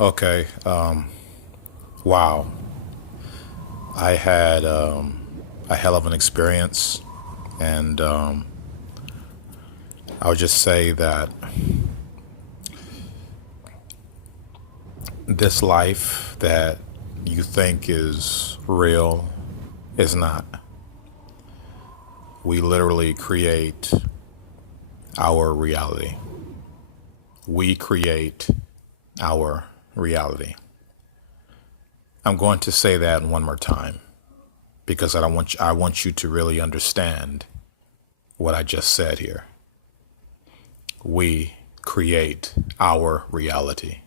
Okay. Wow. I had a hell of an experience, and I would just say that this life that you think is real is not. We literally create our reality. We create our reality. I'm going to say that one more time because I want you to really understand what I just said here. We create our reality.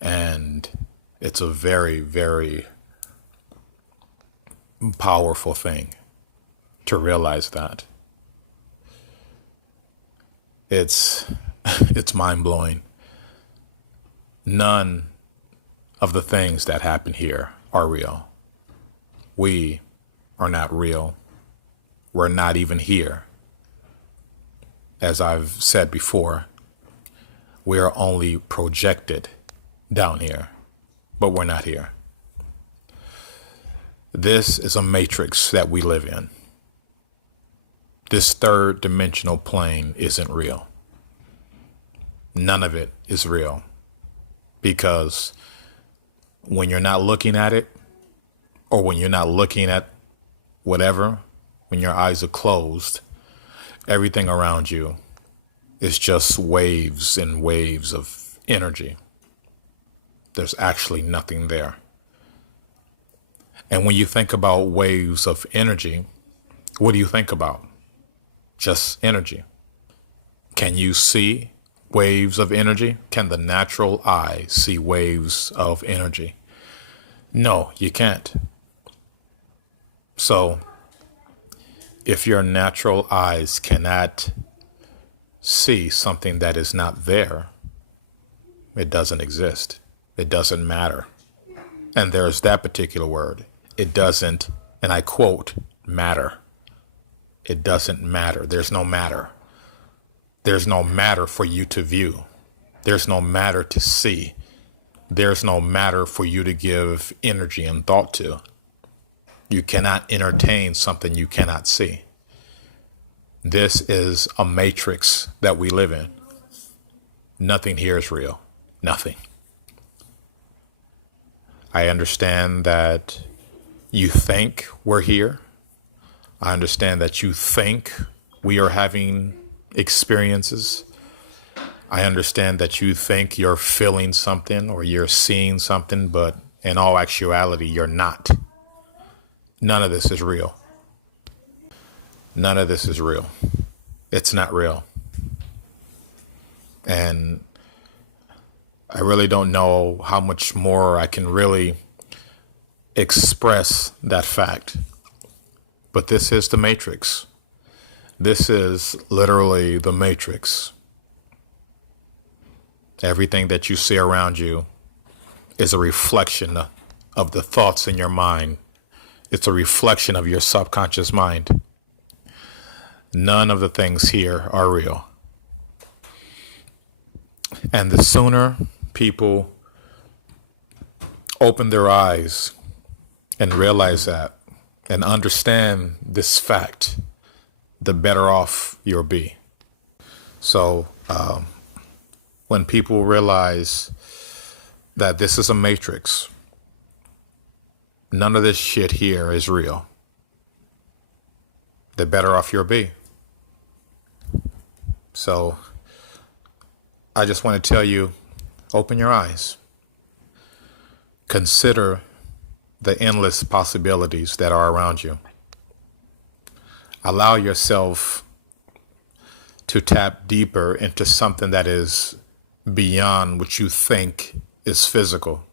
And it's a very, very powerful thing to realize that. It's it's mind-blowing. None of the things that happen here are real. We are not real. We're not even here. As I've said before, we are only projected down here, but we're not here. This is a matrix that we live in. This third dimensional plane isn't real. None of it is real because when you're not looking at it, or when you're not looking at whatever, when your eyes are closed, everything around you is just waves and waves of energy. There's actually nothing there. And when you think about waves of energy, what do you think about? Just energy. Can you see waves of energy? Can the natural eye see waves of energy? No, you can't. So, if your natural eyes cannot see something that is not there, it doesn't exist. It doesn't matter. And there's that particular word. It doesn't, and I quote, matter. It doesn't matter. There's no matter. There's no matter for you to view. There's no matter to see. There's no matter for you to give energy and thought to. You cannot entertain something you cannot see. This is a matrix that we live in. Nothing here is real. Nothing. I understand that you think we're here. I understand that you think we are having experiences. I understand that you think you're feeling something or you're seeing something, but in all actuality, you're not. None of this is real. None of this is real. It's not real. And I really don't know how much more I can really express that fact. But this is the matrix. This is literally the matrix. Everything that you see around you is a reflection of the thoughts in your mind. It's a reflection of your subconscious mind. None of the things here are real. And the sooner people open their eyes and realize that and understand this fact, the better off you'll be. So when people realize that this is a matrix, none of this shit here is real, the better off you'll be. So I just want to tell you, open your eyes. Consider the endless possibilities that are around you. Allow yourself to tap deeper into something that is beyond what you think is physical.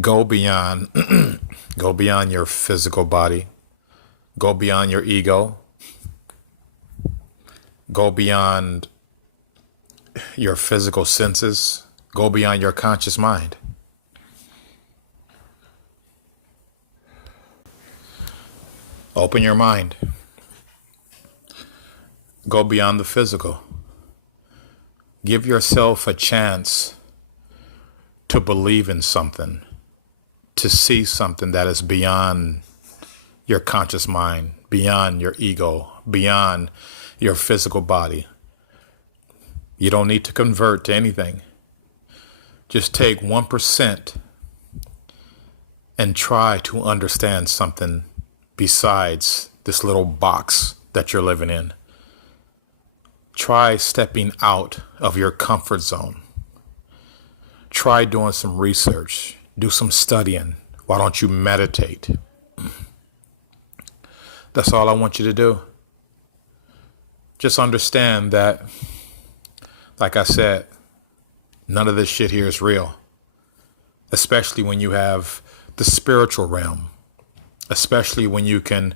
Go beyond, go beyond your physical body. Go beyond your ego. Go beyond your physical senses. Go beyond your conscious mind. Open your mind. Go beyond the physical. Give yourself a chance to believe in something, to see something that is beyond your conscious mind, beyond your ego, beyond your physical body. You don't need to convert to anything. Just take 1% and try to understand something besides this little box that you're living in. Try stepping out of your comfort zone. Try doing some research. Do some studying. Why don't you meditate? That's all I want you to do. Just understand that, like I said, none of this shit here is real. Especially when you have the spiritual realm. Especially when you can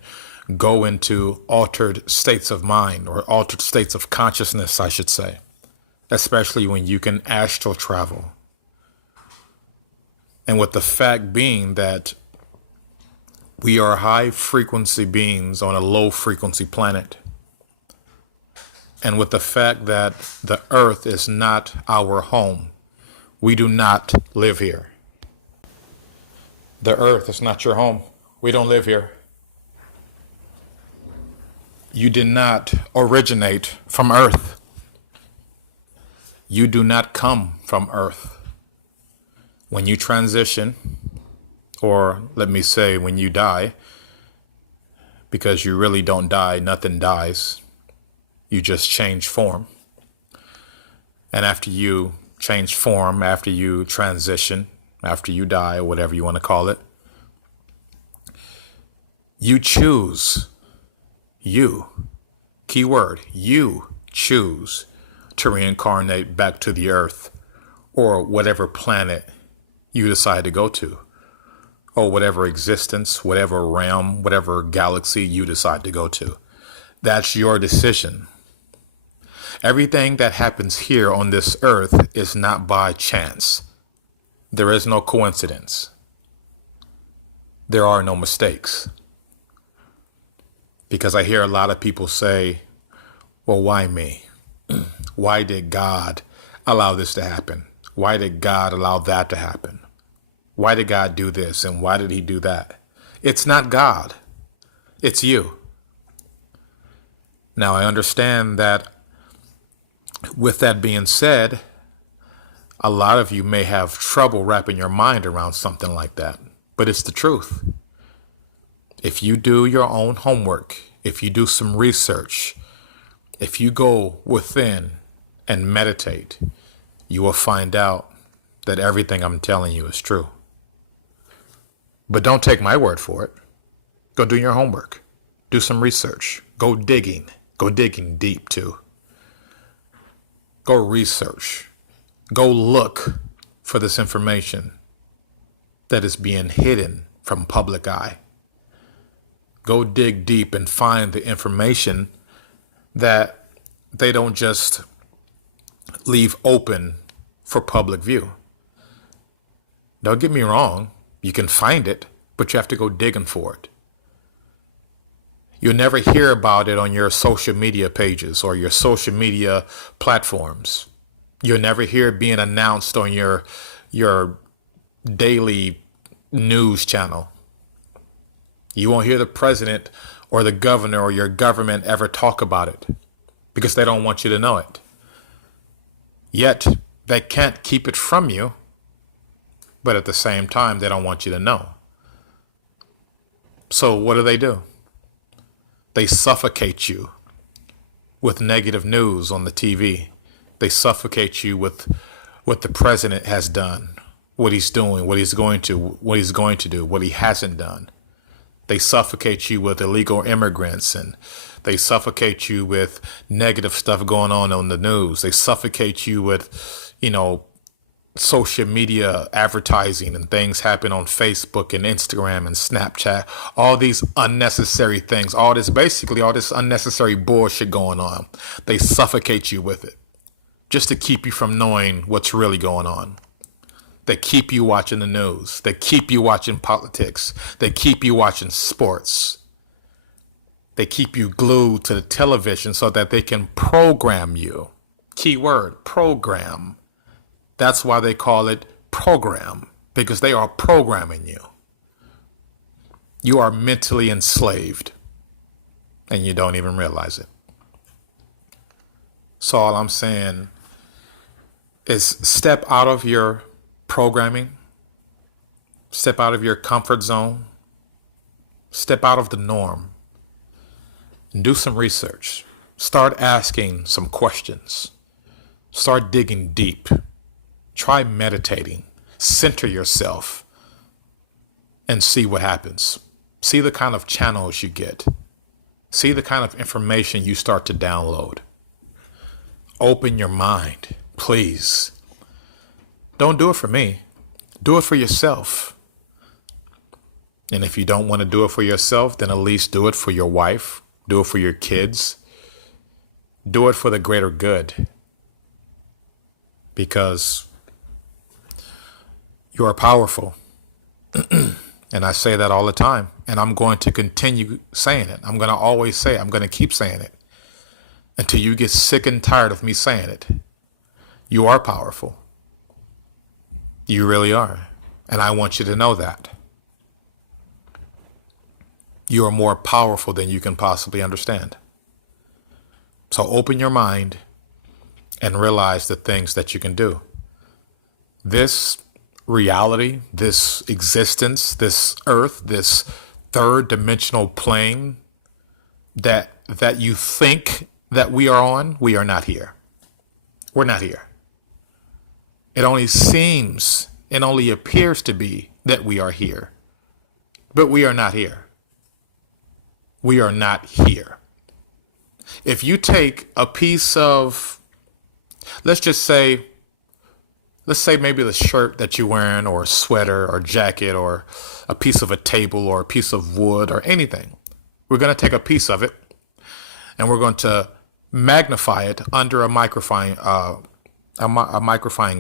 go into altered states of mind, or altered states of consciousness, I should say. Especially when you can astral travel. And with the fact being that we are high frequency beings on a low frequency planet. And with the fact that the earth is not our home, we do not live here. The earth is not your home. We don't live here. You did not originate from earth. You do not come from earth. When you transition, or let me say when you die, because you really don't die, nothing dies. You just change form. And after you change form, after you transition, after you die, or whatever you want to call it, you choose, keyword, you choose to reincarnate back to the earth or whatever planet you decide to go to, or whatever existence, whatever realm, whatever galaxy you decide to go to. That's your decision. Everything that happens here on this earth is not by chance. There is no coincidence. There are no mistakes. Because I hear a lot of people say, well, why me? Why did God allow this to happen? Why did God allow that to happen? Why did God do this and why did he do that? It's not God. It's you. Now, I understand that with that being said, a lot of you may have trouble wrapping your mind around something like that, but it's the truth. If you do your own homework, if you do some research, if you go within and meditate, you will find out that everything I'm telling you is true. But don't take my word for it. Go do your homework. Do some research. Go digging. Go digging deep too. Go research. Go look for this information that is being hidden from public eye. Go dig deep and find the information that they don't just leave open for public view. Don't get me wrong. You can find it, but you have to go digging for it. You'll never hear about it on your social media pages or your social media platforms. You'll never hear it being announced on your daily news channel. You won't hear the president or the governor or your government ever talk about it because they don't want you to know it. Yet they can't keep it from you, but at the same time, they don't want you to know. So what do? They suffocate you with negative news on the TV. They suffocate you with what the president has done, what he's doing, what he's going to do, what he hasn't done. They suffocate you with illegal immigrants, and they suffocate you with negative stuff going on the news. They suffocate you with, social media advertising and things happen on Facebook and Instagram and Snapchat. All these unnecessary things, all this unnecessary bullshit going on. They suffocate you with it just to keep you from knowing what's really going on. They keep you watching the news. They keep you watching politics. They keep you watching sports. They keep you glued to the television so that they can program you Key word, program. That's why they call it program, because they are programming you. You are mentally enslaved and you don't even realize it. So all I'm saying is step out of your programming, step out of your comfort zone, step out of the norm, and do some research. Start asking some questions. Start digging deep. Try meditating. Center yourself and see what happens. See the kind of channels you get. See the kind of information you start to download. Open your mind, please. Don't do it for me. Do it for yourself. And if you don't want to do it for yourself, then at least do it for your wife. Do it for your kids. Do it for the greater good. Because you are powerful. And I say that all the time. And I'm going to continue saying it. I'm going to always say it. I'm going to keep saying it until you get sick and tired of me saying it. You are powerful. You really are. And I want you to know that. You are more powerful than you can possibly understand. So open your mind and realize the things that you can do. This reality, this existence, this earth, this third dimensional plane that you think that we are on, we are not here. We're not here. It only seems, it only appears to be that we are here. But we are not here. We are not here. If you take a piece of, let's say maybe the shirt that you're wearing, or a sweater or jacket, or a piece of a table, or a piece of wood, or anything. We're going to take a piece of it and we're going to magnify it under a magnifying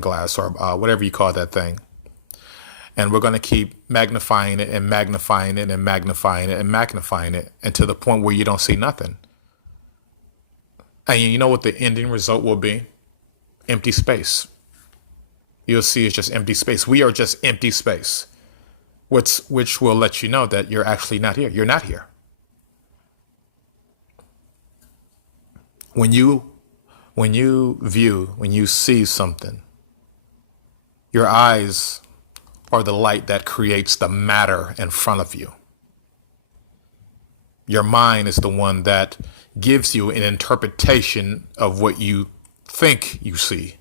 glass, or whatever you call that thing. And we're going to keep magnifying it and magnifying it and magnifying it and magnifying it, and to the point where you don't see nothing. And you know what the ending result will be? Empty space. You'll see it's just empty space. We are just empty space, which will let you know that you're actually not here. You're not here. When you see something, your eyes are the light that creates the matter in front of you. Your mind is the one that gives you an interpretation of what you think you see.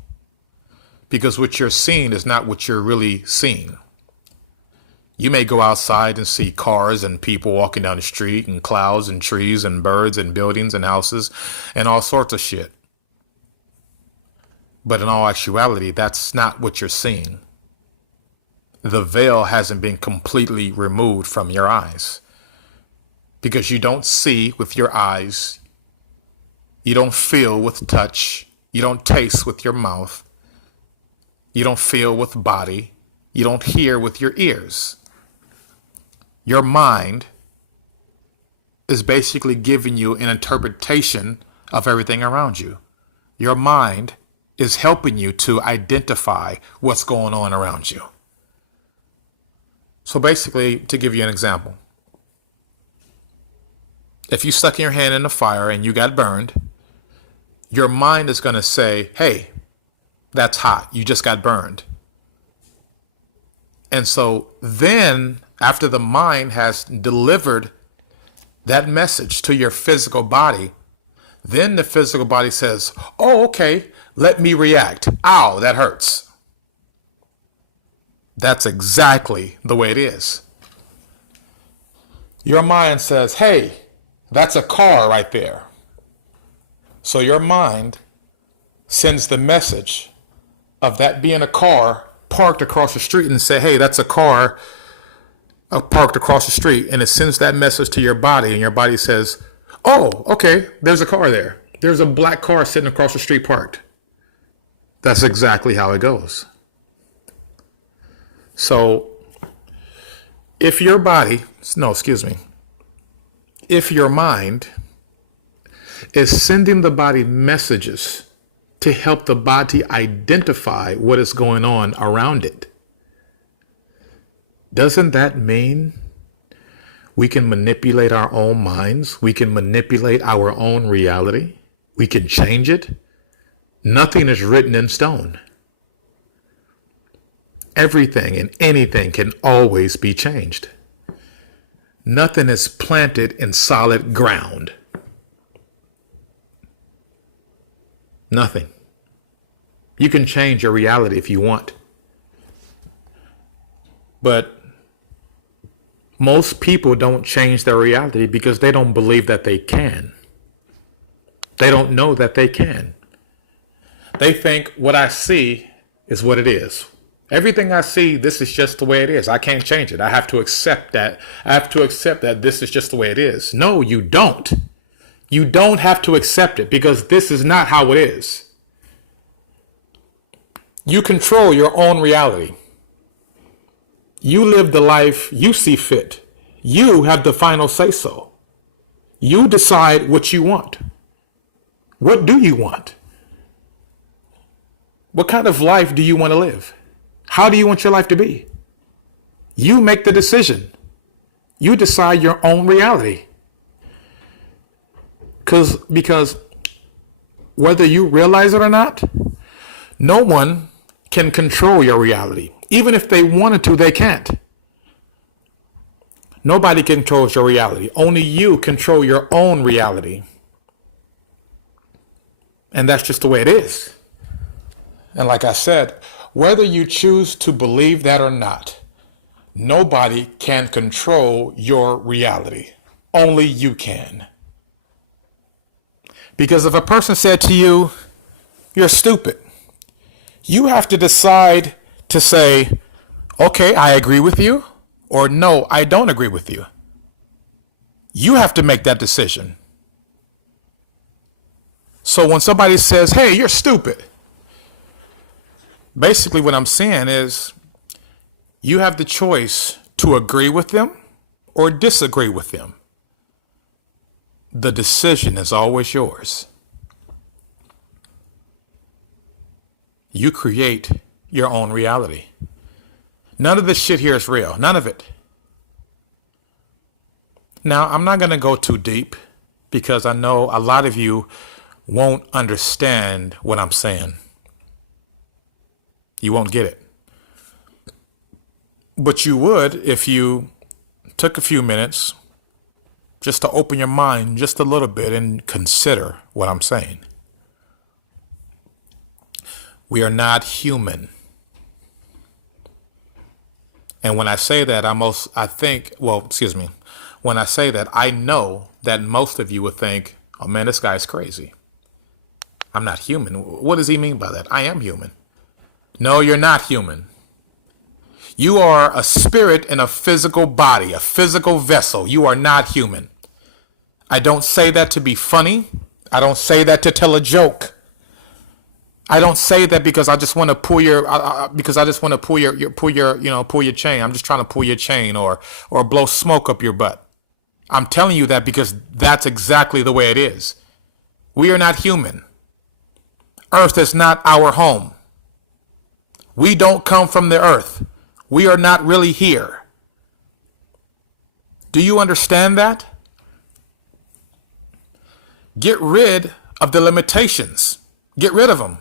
Because what you're seeing is not what you're really seeing. You may go outside and see cars and people walking down the street, and clouds and trees and birds and buildings and houses and all sorts of shit. But in all actuality, that's not what you're seeing. The veil hasn't been completely removed from your eyes. Because you don't see with your eyes. You don't feel with touch. You don't taste with your mouth. You don't feel with body. You don't hear with your ears. Your mind is basically giving you an interpretation of everything around you. Your mind is helping you to identify what's going on around you. So basically, to give you an example, if you stuck your hand in the fire and you got burned, your mind is going to say, hey, that's hot. You just got burned. And so then, after the mind has delivered that message to your physical body, then the physical body says, oh, okay, let me react. Ow, that hurts. That's exactly the way it is. Your mind says, hey, that's a car right there. So your mind sends the message of that being a car parked across the street, and say, hey, that's a car parked across the street. And it sends that message to your body, and your body says, oh, okay, there's a car there. There's a black car sitting across the street parked. That's exactly how it goes. So if your mind is sending the body messages to help the body identify what is going on around it. Doesn't that mean we can manipulate our own minds? We can manipulate our own reality. We can change it. Nothing is written in stone. Everything and anything can always be changed. Nothing is planted in solid ground. Nothing. You can change your reality if you want. But most people don't change their reality because they don't believe that they can. They don't know that they can. They think what I see is what it is. Everything I see, this is just the way it is. I can't change it. I have to accept that. I have to accept that this is just the way it is. No, you don't. You don't have to accept it because this is not how it is. You control your own reality. You live the life you see fit. You have the final say so. You decide what you want. What do you want? What kind of life do you want to live? How do you want your life to be? You make the decision. You decide your own reality. Because whether you realize it or not, no one can control your reality. Even if they wanted to, they can't. Nobody controls your reality. Only you control your own reality. And that's just the way it is. And like I said, whether you choose to believe that or not, nobody can control your reality. Only you can. Because if a person said to you, you're stupid, you have to decide to say, okay, I agree with you, or no, I don't agree with you. You have to make that decision. So when somebody says, hey, you're stupid, basically what I'm saying is you have the choice to agree with them or disagree with them. The decision is always yours. You create your own reality. None of this shit here is real. None of it. Now, I'm not going to go too deep because I know a lot of you won't understand what I'm saying. You won't get it. But you would if you took a few minutes just to open your mind just a little bit and consider what I'm saying. We are not human. And when I say that, when I say that, I know that most of you would think, oh man, this guy's crazy. I'm not human. What does he mean by that? I am human. No, you're not human. You are a spirit in a physical body, a physical vessel. You are not human. I don't say that to be funny. I don't say that to tell a joke. I don't say that because I just want to pull your chain. I'm just trying to pull your chain or blow smoke up your butt. I'm telling you that because that's exactly the way it is. We are not human. Earth is not our home. We don't come from the earth. We are not really here. Do you understand that? Get rid of the limitations. Get rid of them.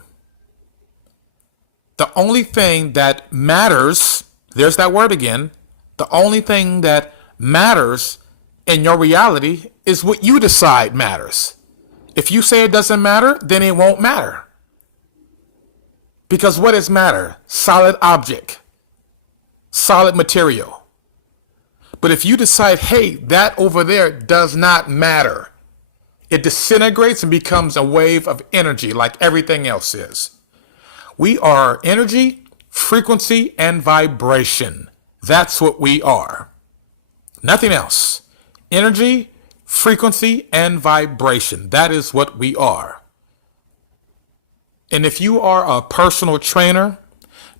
The only thing that matters, there's that word again, the only thing that matters in your reality is what you decide matters. If you say it doesn't matter, then it won't matter. Because what does matter? Solid object, solid material. But if you decide, hey, that over there does not matter, it disintegrates and becomes a wave of energy like everything else is. We are energy, frequency, and vibration. That's what we are. Nothing else. Energy, frequency, and vibration. That is what we are. And if you are a personal trainer,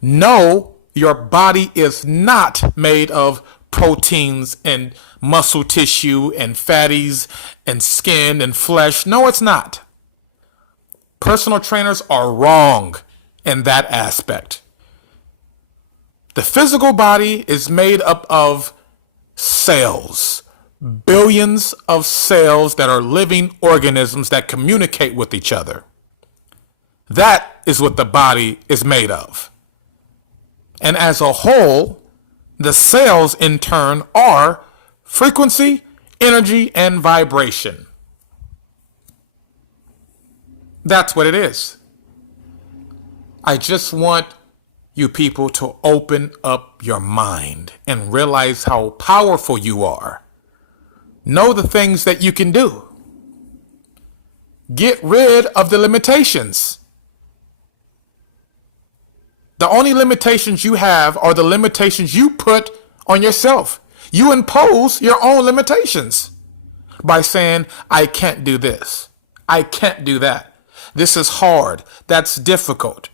know your body is not made of proteins and muscle tissue and fatties and skin and flesh. No, it's not. Personal trainers are wrong in that aspect. The physical body is made up of cells, billions of cells that are living organisms that communicate with each other. That is what the body is made of. And as a whole, the cells in turn are frequency, energy, and vibration. That's what it is. I just want you people to open up your mind and realize how powerful you are. Know the things that you can do. Get rid of the limitations. The only limitations you have are the limitations you put on yourself. You impose your own limitations by saying, I can't do this. I can't do that. This is hard. That's difficult.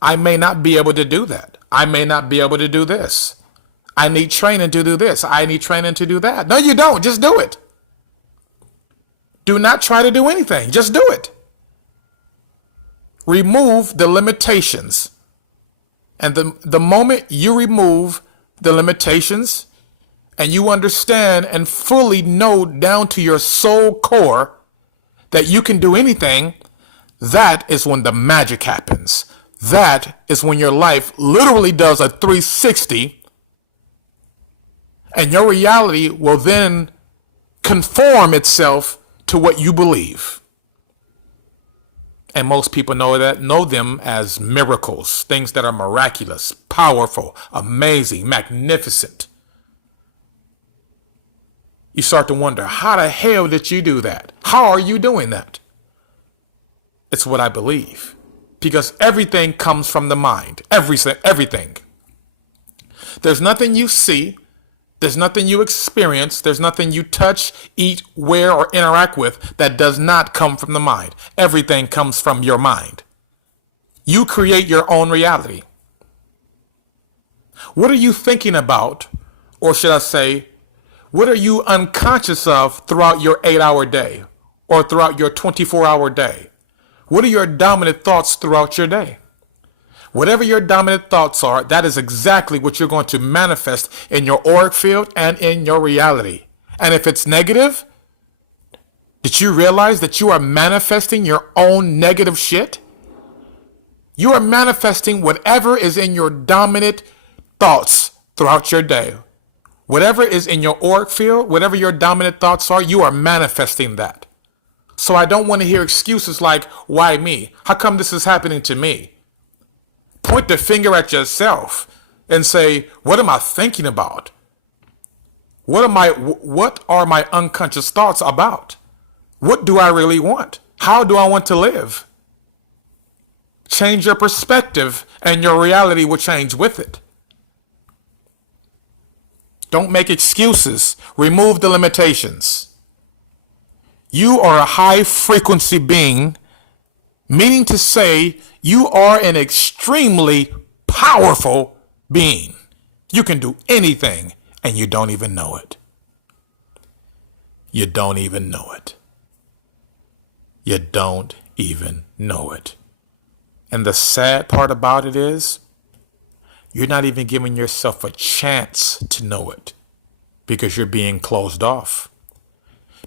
I may not be able to do that. I may not be able to do this. I need training to do this. I need training to do that. No, you don't. Just do it. Do not try to do anything. Just do it. Remove the limitations. And the moment you remove the limitations and you understand and fully know down to your soul core that you can do anything, that is when the magic happens. That is when your life literally does a 360 and your reality will then conform itself to what you believe. And most people know them as miracles, things that are miraculous, powerful, amazing, magnificent. You start to wonder, how the hell did you do that? How are you doing that? It's what I believe. Because everything comes from the mind. Everything. There's nothing you see. There's nothing you experience. There's nothing you touch, eat, wear, or interact with that does not come from the mind. Everything comes from your mind. You create your own reality. What are you thinking about, or should I say, what are you unconscious of throughout your 8-hour day or throughout your 24-hour day? What are your dominant thoughts throughout your day? Whatever your dominant thoughts are, that is exactly what you're going to manifest in your auric field and in your reality. And if it's negative, did you realize that you are manifesting your own negative shit? You are manifesting whatever is in your dominant thoughts throughout your day. Whatever is in your auric field, whatever your dominant thoughts are, you are manifesting that. So I don't want to hear excuses like, why me? How come this is happening to me? Point the finger at yourself and say, what am I thinking about? What are my unconscious thoughts about? What do I really want? How do I want to live? Change your perspective and your reality will change with it. Don't make excuses. Remove the limitations. You are a high frequency being, meaning to say you are an extremely powerful being. You can do anything and you don't even know it. You don't even know it. You don't even know it. And the sad part about it is, you're not even giving yourself a chance to know it because you're being closed off.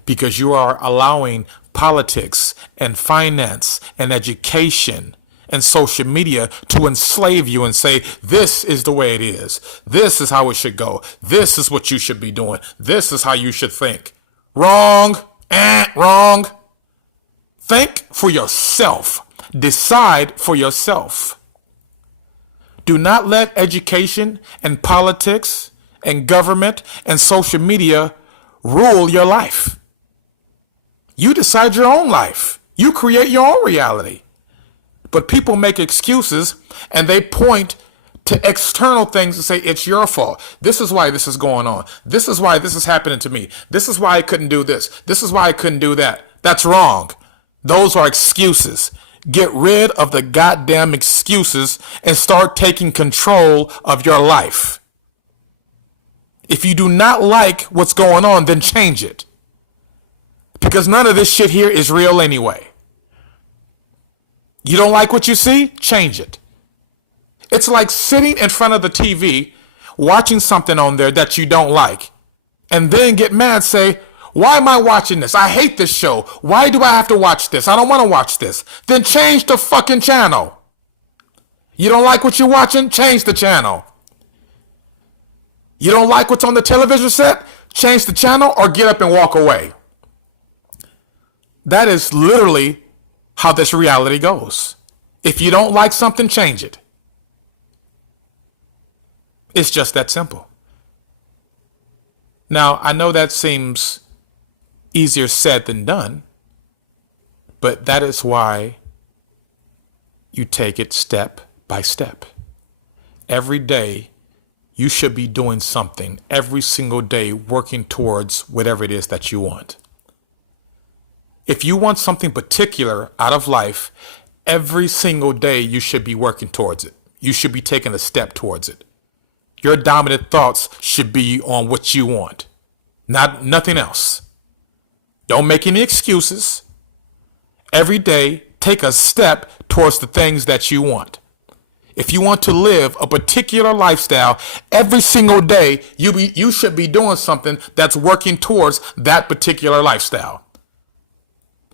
Because you are allowing politics and finance and education and social media to enslave you and say, this is the way it is. This is how it should go. This is what you should be doing. This is how you should think. Wrong. Wrong. Think for yourself. Decide for yourself. Do not let education and politics and government and social media rule your life. You decide your own life. You create your own reality. But people make excuses and they point to external things and say, it's your fault. This is why this is going on. This is why this is happening to me. This is why I couldn't do this. This is why I couldn't do that. That's wrong. Those are excuses. Get rid of the goddamn excuses and start taking control of your life. If you do not like what's going on, then change it. Because none of this shit here is real anyway. You don't like what you see? Change it. It's like sitting in front of the TV, watching something on there that you don't like, and then get mad, say, why am I watching this? I hate this show. Why do I have to watch this? I don't want to watch this. Then change the fucking channel. You don't like what you're watching? Change the channel. You don't like what's on the television set? Change the channel or get up and walk away. That is literally how this reality goes. If you don't like something, change it. It's just that simple. Now, I know that seems easier said than done, but that is why you take it step by step. Every day, you should be doing something every single day, working towards whatever it is that you want. If you want something particular out of life, every single day you should be working towards it. You should be taking a step towards it. Your dominant thoughts should be on what you want, nothing else. Don't make any excuses. Every day, take a step towards the things that you want. If you want to live a particular lifestyle, every single day, you should be doing something that's working towards that particular lifestyle.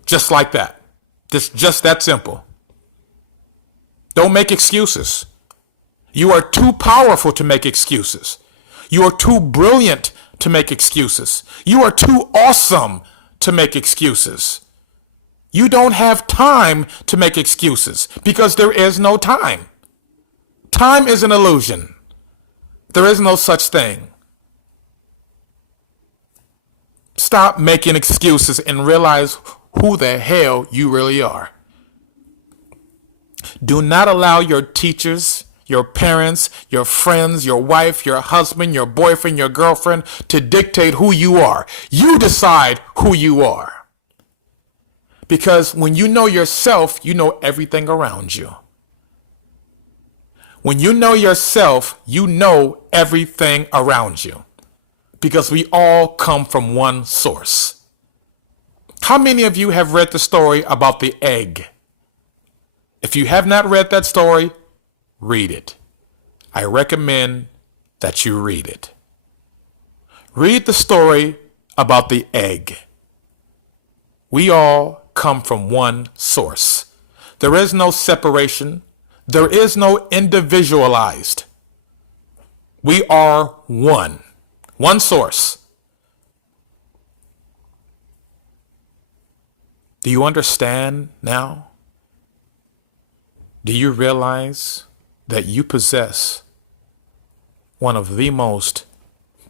Just like that. Just that simple. Don't make excuses. You are too powerful to make excuses. You are too brilliant to make excuses. You are too awesome to make excuses. You don't have time to make excuses because there is no time. Time is an illusion. There is no such thing. Stop making excuses and realize who the hell you really are. Do not allow your teachers, your parents, your friends, your wife, your husband, your boyfriend, your girlfriend to dictate who you are. You decide who you are. Because when you know yourself, you know everything around you. When you know yourself, you know everything around you. Because we all come from one source. How many of you have read the story about the egg? If you have not read that story, read it. I recommend that you read it. Read the story about the egg. We all come from one source. There is no separation. There is no individualized. We are one source. Do you understand now? Do you realize that you possess one of the most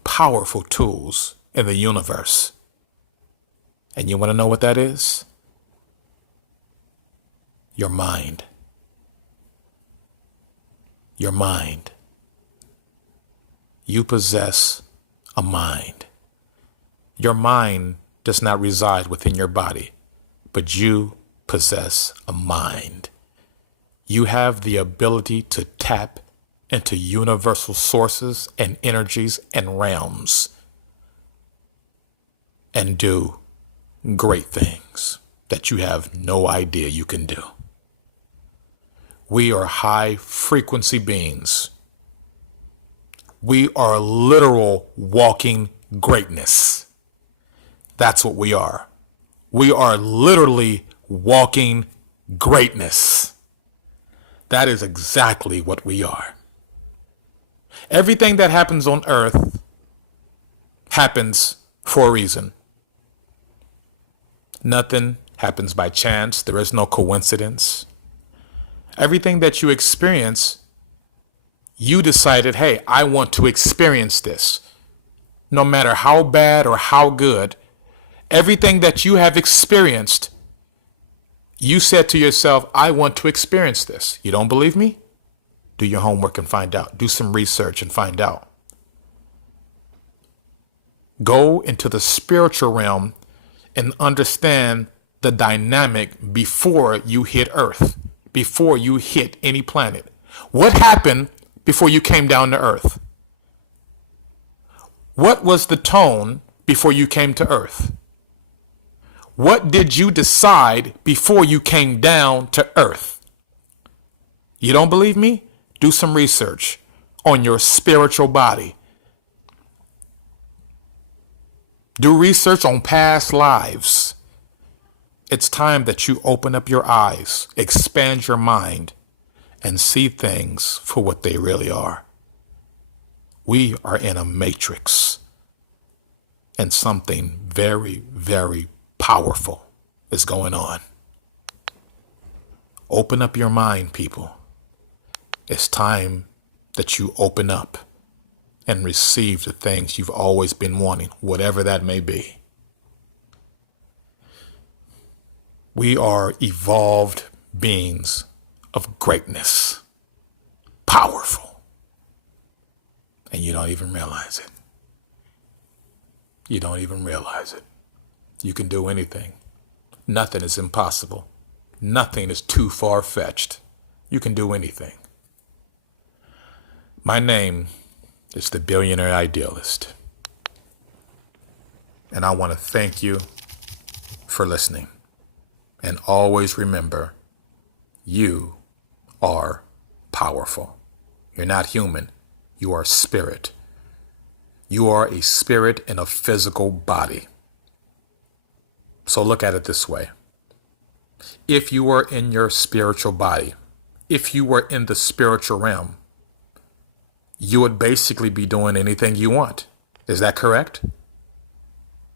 powerful tools in the universe? And you want to know what that is? Your mind. Your mind. You possess a mind. Your mind does not reside within your body, but you possess a mind. You have the ability to tap into universal sources and energies and realms and do great things that you have no idea you can do. We are high frequency beings. We are literal walking greatness. That's what we are. We are literally walking greatness. That is exactly what we are. Everything that happens on earth happens for a reason. Nothing happens by chance. There is no coincidence. Everything that you experience, you decided, hey, I want to experience this. No matter how bad or how good, everything that you have experienced, you said to yourself, I want to experience this. You don't believe me? Do your homework and find out. Do some research and find out. Go into the spiritual realm and understand the dynamic before you hit Earth, before you hit any planet. What happened before you came down to Earth? What was the tone before you came to Earth? What did you decide before you came down to Earth? You don't believe me? Do some research on your spiritual body. Do research on past lives. It's time that you open up your eyes, expand your mind, and see things for what they really are. We are in a matrix, and something very, very powerful is going on. Open up your mind, people. It's time that you open up and receive the things you've always been wanting, whatever that may be. We are evolved beings of greatness, powerful, and you don't even realize it. You don't even realize it. You can do anything. Nothing is impossible. Nothing is too far-fetched. You can do anything. My name is the Billionaire Idealist, and I want to thank you for listening. And always remember, you are powerful. You're not human. You are spirit. You are a spirit in a physical body. So look at it this way. If you were in your spiritual body, if you were in the spiritual realm, you would basically be doing anything you want. Is that correct?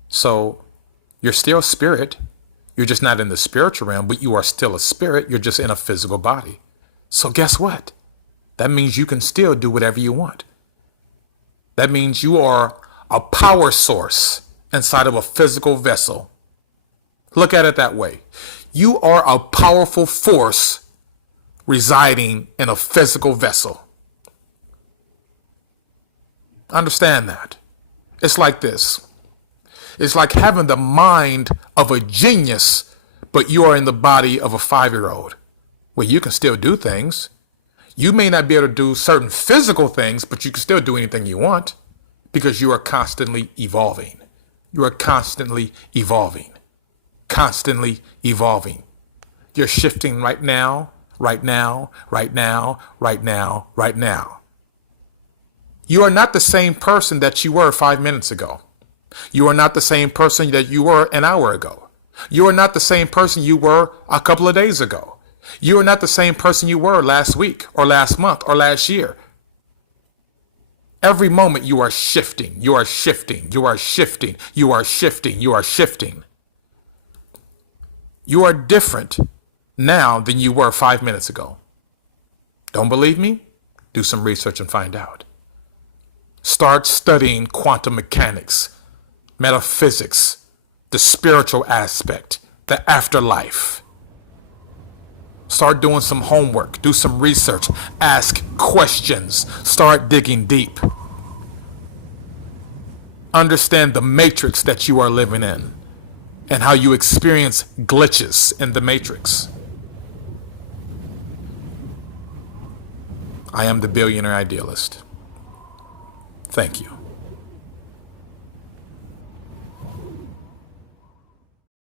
So you're still spirit. You're just not in the spiritual realm, but you are still a spirit. You're just in a physical body. So guess what? That means you can still do whatever you want. That means you are a power source inside of a physical vessel. Look at it that way. You are a powerful force residing in a physical vessel. Understand that. It's like this. It's like having the mind of a genius, but you are in the body of a 5-year-old. Well, you can still do things. You may not be able to do certain physical things, but you can still do anything you want because you are constantly evolving. You are constantly evolving. Constantly evolving. You're shifting right now, right now, right now, right now, right now. You are not the same person that you were 5 minutes ago. You are not the same person that you were an hour ago. You are not the same person you were a couple of days ago. You are not the same person you were last week or last month or last year. Every moment you are shifting, you are shifting, you are shifting, you are shifting, you are shifting. You are different now than you were 5 minutes ago. Don't believe me? Do some research and find out. Start studying quantum mechanics, metaphysics, the spiritual aspect, the afterlife. Start doing some homework, do some research, ask questions, start digging deep. Understand the matrix that you are living in and how you experience glitches in the matrix. I am the Billionaire Idealist. Thank you.